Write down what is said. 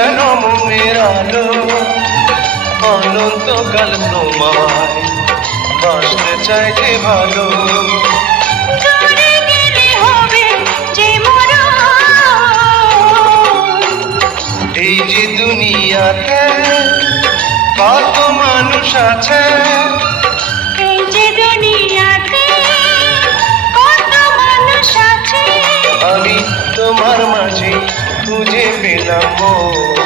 যেন মনের আলো অনন্তকাল তোমায় বাসতে চাই যে ভালো। এই যে দুনিয়াতে কত মানুষ আছে, এই যে দুনিয়াতে কত মানুষ আছে, আমি তোমার মাঝে খুঁজে পেলাম মন।